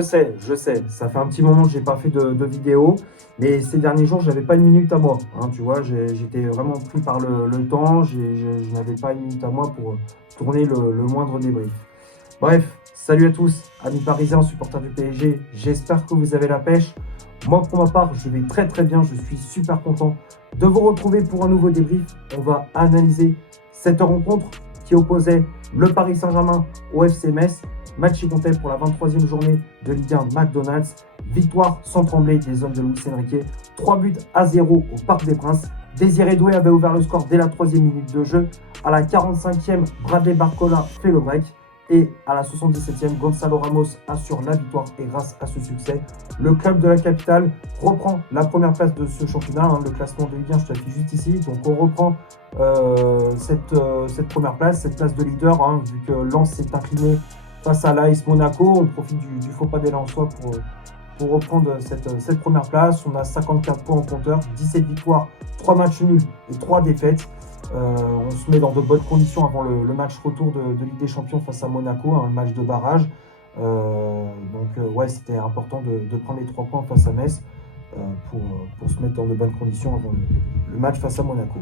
je sais. Ça fait un petit moment que j'ai pas fait de vidéo, mais ces derniers jours, j'avais pas une minute à moi. Hein, tu vois, j'étais vraiment pris par le temps. Je n'avais pas une minute à moi pour tourner le moindre débrief. Bref, salut à tous, amis parisiens, supporters du PSG. J'espère que vous avez la pêche. Moi, pour ma part, je vais très très bien. Je suis super content de vous retrouver pour un nouveau débrief. On va analyser cette rencontre qui opposait le Paris Saint-Germain au FC Metz. Match qui comptait pour la 23e journée de Ligue 1 McDonald's. Victoire sans trembler des hommes de Luis Enrique. 3-0 au Parc des Princes. Désiré Doué avait ouvert le score dès la 3e minute de jeu. À la 45e, Bradley Barcola fait le break. Et à la 77e, Gonzalo Ramos assure la victoire. Et grâce à ce succès, le club de la capitale reprend la première place de ce championnat. Hein, le classement de Ligue 1, je te l'affiche juste ici. Donc on reprend cette première place, cette place de leader. Hein, vu que Lens s'est incliné face à l'AS Monaco. On profite du faux pas des Lensois pour reprendre cette première place. On a 54 points en compteur, 17 victoires, 3 matchs nuls et 3 défaites. On se met dans de bonnes conditions avant le match retour de Ligue des Champions face à Monaco, hein, le match de barrage. Ouais, c'était important de prendre les 3 points face à Metz pour se mettre dans de bonnes conditions avant le match face à Monaco.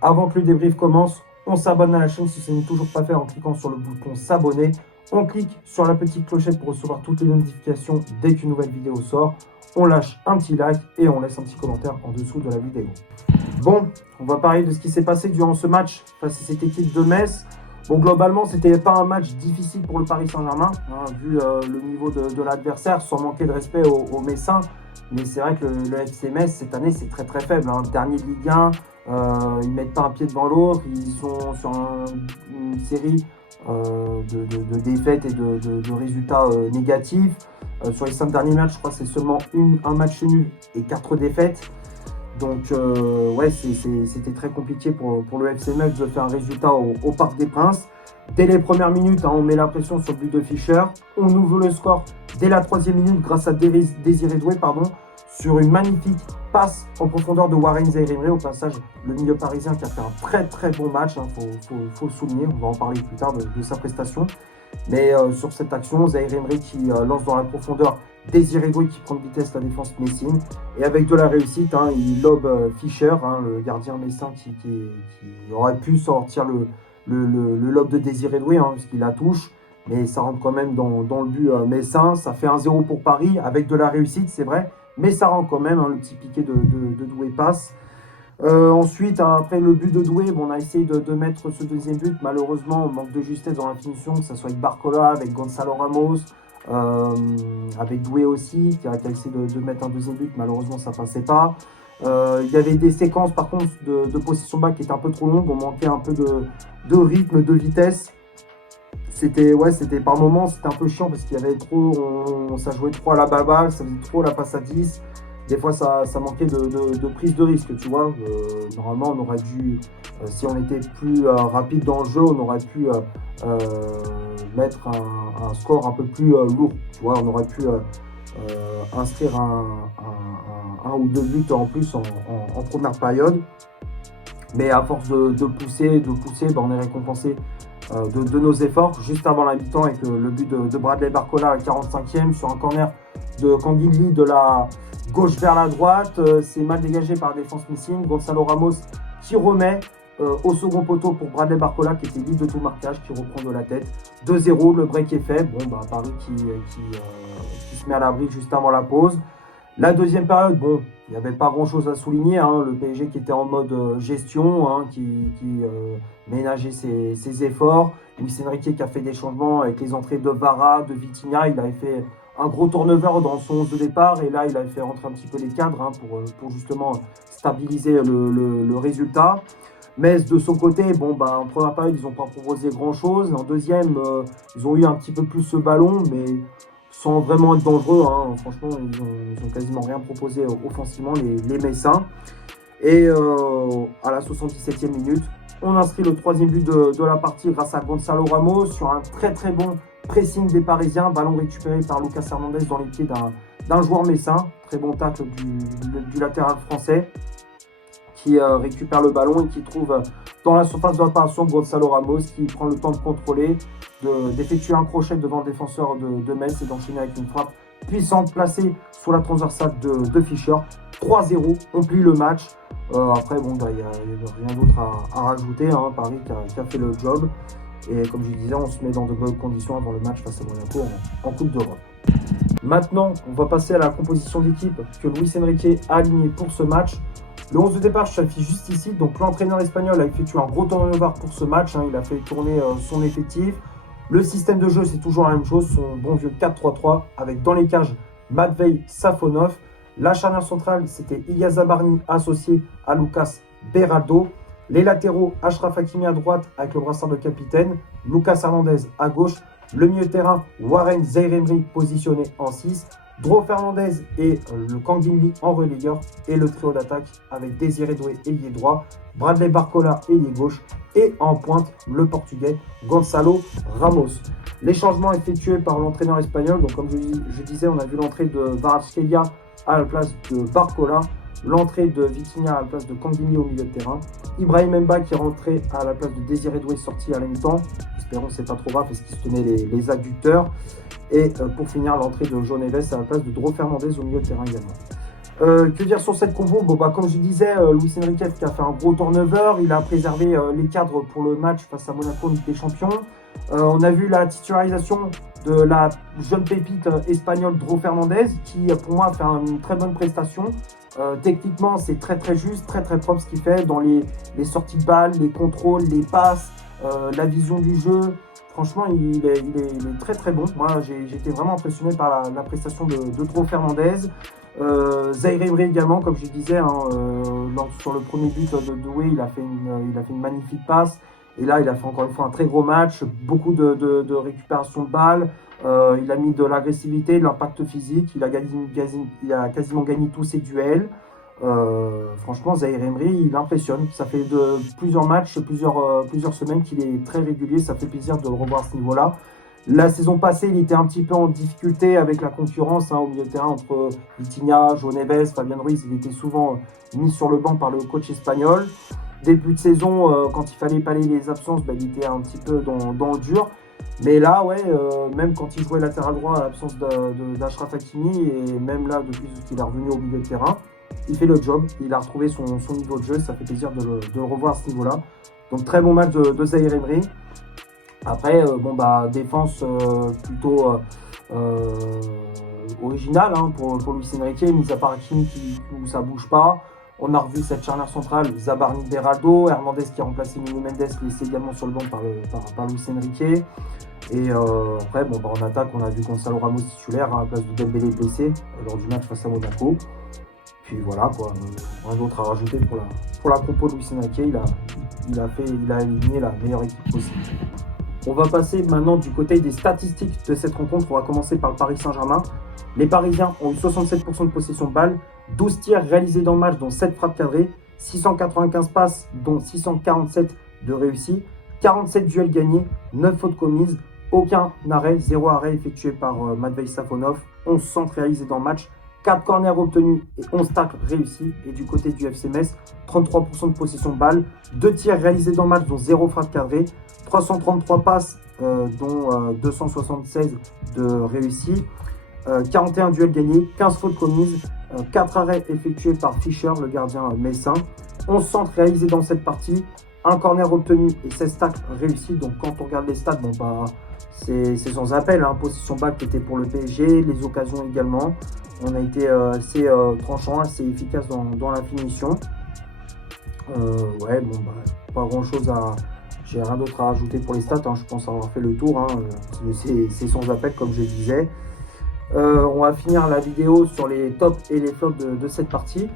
Avant que le débrief commence, on s'abonne à la chaîne si ce n'est toujours pas fait en cliquant sur le bouton s'abonner. On clique sur la petite clochette pour recevoir toutes les notifications dès qu'une nouvelle vidéo sort. On lâche un petit like et on laisse un petit commentaire en dessous de la vidéo. Bon, on va parler de ce qui s'est passé durant ce match face à cette équipe de Metz. Bon, globalement, c'était pas un match difficile pour le Paris Saint-Germain, hein, vu le niveau de l'adversaire, sans manquer de respect aux Messins. Mais c'est vrai que le FC Metz, cette année, c'est très très faible. Hein. Dernier de Ligue 1, ils ne mettent pas un pied devant l'autre. Ils sont sur une série de défaites et de résultats négatifs. Sur les 5 derniers matchs, je crois que c'est seulement un match nul et 4 défaites. Donc ouais, c'était très compliqué pour le FC Metz de faire un résultat au Parc des Princes. Dès les premières minutes, hein, on met la pression sur le but de Fischer. On ouvre le score dès la 3e minute grâce à Désiré Doué, sur une magnifique passe en profondeur de Warren Zaïre-Emery. Au passage, le milieu parisien qui a fait un très très bon match, hein, faut le souligner, on va en parler plus tard de sa prestation. Mais sur cette action, Zaïre-Emery qui lance dans la profondeur Désiré Doué qui prend de vitesse la défense messine. Et avec de la réussite, hein, il lobe Fischer, hein, le gardien messin qui aurait pu sortir le lob de Désiré Doué, hein, puisqu'il la touche. Mais ça rentre quand même dans le but messin. Ça fait 1-0 pour Paris avec de la réussite, c'est vrai. Mais ça rentre quand même, hein, le petit piqué de Doué passe. Ensuite, après le but de Doué, bon, on a essayé de mettre ce deuxième but. Malheureusement, on manque de justesse dans la finition, que ce soit avec Barcola, avec Gonzalo Ramos, avec Doué aussi, qui a essayé de mettre un deuxième but. Malheureusement, ça ne passait pas. Il y avait des séquences, par contre, de possession balle qui étaient un peu trop longues. On manquait un peu de rythme, de vitesse. C'était par moments, c'était un peu chiant parce qu'il y avait trop, ça jouait trop à la balle, ça faisait trop la passe à 10. Des fois, ça manquait de prise de risque, tu vois. Normalement, on aurait dû, si on était plus rapide dans le jeu, on aurait pu mettre un score un peu plus lourd, tu vois. On aurait pu inscrire un ou 2 buts en plus en première période. Mais à force de pousser, on est récompensé de nos efforts. Juste avant la mi-temps, avec le but de Bradley Barcola à la 45e sur un corner de Canguilly de la gauche vers la droite. C'est mal dégagé par la défense messine. Gonzalo Ramos qui remet au second poteau pour Bradley Barcola qui était libre de tout marquage, qui reprend de la tête. 2-0, le break est fait. Bon, Paris qui se met à l'abri juste avant la pause. La deuxième période, bon, il n'y avait pas grand-chose à souligner. Hein, le PSG qui était en mode gestion, hein, qui ménageait ses efforts. Luis Enrique qui a fait des changements avec les entrées de Vara, de Vitinha. Il avait fait un gros turnover dans son 11 de départ. Et là, il avait fait rentrer un petit peu les cadres, hein, pour justement stabiliser le résultat. Metz, de son côté, bon, en première période, ils n'ont pas proposé grand-chose. En deuxième, ils ont eu un petit peu plus ce ballon, mais sans vraiment être dangereux. Hein. Franchement, ils ont quasiment rien proposé offensivement, les Messins. Et à la 77e minute, on inscrit le 3e but de la partie grâce à Gonzalo Ramos sur un très très bon pressing des Parisiens. Ballon récupéré par Lucas Hernandez dans les pieds d'un joueur messin. Très bon tacle du latéral français qui récupère le ballon et qui trouve dans la surface de réparation Gonzalo Ramos qui prend le temps de contrôler, d'effectuer un crochet devant le défenseur de Metz et d'enchaîner avec une frappe puissante placée sur la transversale de Fischer. 3-0, on plie le match. Après, bon, il n'y a rien d'autre à rajouter. Hein. Paris qui a fait le job. Et comme je disais, on se met dans de bonnes conditions avant le match face à Monaco en Coupe d'Europe. Maintenant, on va passer à la composition d'équipe que Luis Enrique a alignée pour ce match. Le 11 de départ s'affiche juste ici. Donc l'entraîneur espagnol a effectué un gros turnover pour ce match. Hein. Il a fait tourner son effectif. Le système de jeu, c'est toujours la même chose. Son bon vieux 4-3-3 avec dans les cages Matvei Safonov. La charnière centrale, c'était Ilya Zabarny associé à Lucas Beraldo. Les latéraux, Achraf Hakimi à droite avec le brassard de capitaine. Lucas Hernandez à gauche. Le milieu de terrain, Warren Zaïre-Emery positionné en 6. Dro Fernandez et le Kangin en relayeur. Et le trio d'attaque avec Désiré Doué, ailier droit. Bradley Barcola, ailier gauche. Et en pointe, le portugais Gonçalo Ramos. Les changements effectués par l'entraîneur espagnol. Donc comme je disais, on a vu l'entrée de Kvaratskhelia à la place de Barcola. L'entrée de Vitinha à la place de Kangin au milieu de terrain. Ibrahim Mba qui est rentré à la place de Désiré Doué, sorti à la mi-temps. Espérons que c'est pas trop grave parce qu'il se tenait les adducteurs. Et pour finir, l'entrée de João Neves à la place de Dro Fernandez au milieu de terrain également. Que dire sur cette combo? Bon, comme je disais, Luis Enrique qui a fait un gros turnover. Il a préservé les cadres pour le match face à Monaco en Ligue des Champions. On a vu la titularisation de la jeune pépite espagnole Dro Fernandez qui, pour moi, a fait une très bonne prestation. Techniquement, c'est très juste, très propre ce qu'il fait dans les sorties de balles, les contrôles, les passes, la vision du jeu. Franchement, il est très bon. Moi, j'ai été vraiment impressionné par la prestation de Dro Fernandez. Zaïre-Emery également, comme je disais, hein, sur le premier but de Doué, il a fait une magnifique passe. Et là, il a fait encore une fois un très gros match, beaucoup de récupération de balles. Il a mis de l'agressivité, de l'impact physique. Il a quasiment gagné tous ses duels. Franchement, Zaïre-Emery, il impressionne. Ça fait plusieurs matchs, plusieurs semaines qu'il est très régulier. Ça fait plaisir de le revoir à ce niveau-là. La saison passée, il était un petit peu en difficulté avec la concurrence au milieu de terrain entre Vitinha, João Neves, Fabien Ruiz. Il était souvent mis sur le banc par le coach espagnol. Début de saison, quand il fallait pallier les absences, il était un petit peu dans le dur. Mais là, même quand il jouait latéral droit à l'absence d'Achraf Hakimi, et même là, depuis qu'il est revenu au milieu de terrain, il fait le job. Il a retrouvé son niveau de jeu. Ça fait plaisir de le revoir à ce niveau-là. Donc, très bon match de Zaïre-Emery. Après, défense plutôt originale pour Luis Enrique, mis à part Hakimi où ça bouge pas. On a revu cette charnière centrale, Zabarny Beraldo, Hernandez qui a remplacé Nuno Mendes, laissé également sur le banc par Luis Enrique. Et après, en attaque, on a vu Gonçalo Ramos titulaire à la place de Dembélé blessé lors du match face à Monaco. Puis voilà, rien d'autre à rajouter pour la compo de Luis Enrique. Il a aligné la meilleure équipe possible. On va passer maintenant du côté des statistiques de cette rencontre. On va commencer par le Paris Saint-Germain. Les Parisiens ont eu 67% de possession de balle, 12 tirs réalisés dans le match, dont 7 frappes cadrées, 695 passes, dont 647 de réussis, 47 duels gagnés, 9 fautes commises, aucun arrêt, 0 arrêt effectué par Matvei Safonov, 11 centres réalisés dans le match, 4 corners obtenus et 11 tacles réussis. Et du côté du FC Metz, 33% de possession de balle, 2 tirs réalisés dans le match, dont 0 frappe cadrée, 333 passes, dont 276 de réussis, 41 duels gagnés, 15 fautes commises, 4 arrêts effectués par Fischer, le gardien messin, 11 centres réalisés dans cette partie, 1 corner obtenu et 16 tacles réussis. Donc quand on regarde les stats, c'est sans appel. Possession balle qui était pour le PSG, les occasions également. On a été assez tranchant, assez efficace dans la finition. Pas grand chose à... J'ai rien d'autre à rajouter pour les stats, je pense avoir fait le tour. C'est sans appel comme je disais. On va finir la vidéo sur les tops et les flops de cette partie.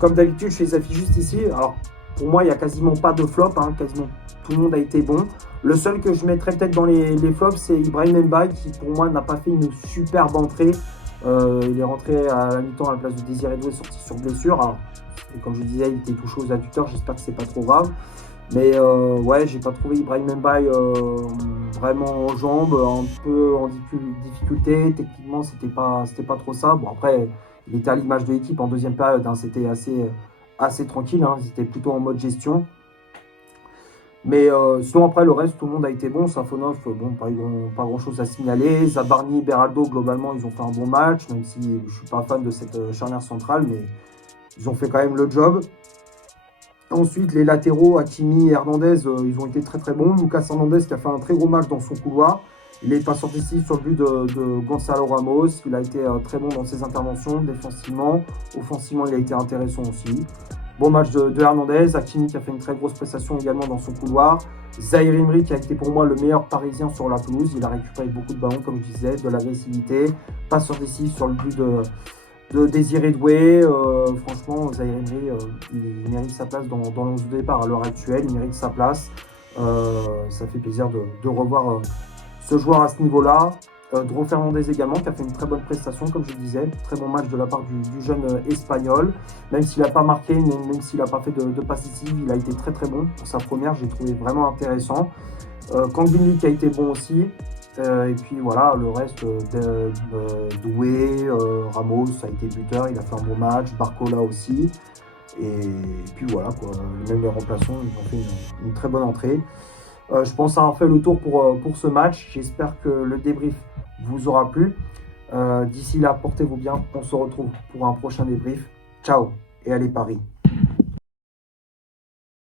Comme d'habitude, je fais les affiches juste ici. Alors pour moi, il n'y a quasiment pas de flop, quasiment tout le monde a été bon. Le seul que je mettrais peut-être dans les flops, c'est Ibrahim Mba qui pour moi n'a pas fait une superbe entrée. Il est rentré à la mi-temps à la place de Désiré Doué, sorti sur blessure. Alors, comme je disais, il était touché aux adducteurs, j'espère que c'est pas trop grave. Mais j'ai pas trouvé Ibrahim Mba vraiment en jambes, un peu en difficulté. Techniquement, c'était pas trop ça. Bon, après, il était à l'image de l'équipe en deuxième période. C'était assez tranquille. Ils étaient plutôt en mode gestion. Mais sinon, après, le reste, tout le monde a été bon. Safonov, bon, pas grand chose à signaler. Zabarni, Beraldo, globalement, ils ont fait un bon match, même si je ne suis pas fan de cette charnière centrale, mais ils ont fait quand même le job. Ensuite, les latéraux, Hakimi et Hernandez, ils ont été très très bons. Lucas Hernandez qui a fait un très gros match dans son couloir. Il est pas sorti ici sur le but de Gonzalo Ramos. Il a été très bon dans ses interventions, défensivement. Offensivement, il a été intéressant aussi. Bon match de Hernandez. Hakimi qui a fait une très grosse prestation également dans son couloir. Zahir Emery qui a été pour moi le meilleur parisien sur la pelouse. Il a récupéré beaucoup de ballons, comme je disais, de l'agressivité. Passeur décisif sur le but de Désiré Doué. Franchement, Zahir Emery, il mérite sa place dans le départ à l'heure actuelle. Il mérite sa place. Ça fait plaisir de revoir ce joueur à ce niveau-là. Dro Fernandez également, qui a fait une très bonne prestation, comme je disais. Très bon match de la part du jeune espagnol. Même s'il n'a pas marqué, même s'il n'a pas fait de passe décisive, il a été très très bon pour sa première. J'ai trouvé vraiment intéressant. Kangin qui a été bon aussi. Et puis voilà, le reste, Doué, Ramos a été buteur, il a fait un bon match. Barcola aussi. Et puis voilà, quoi. Même les remplaçants, ils ont fait une très bonne entrée. Je pense avoir fait le tour pour ce match. J'espère que le débrief vous aura plu. D'ici là, portez-vous bien. On se retrouve pour un prochain débrief. Ciao et allez Paris.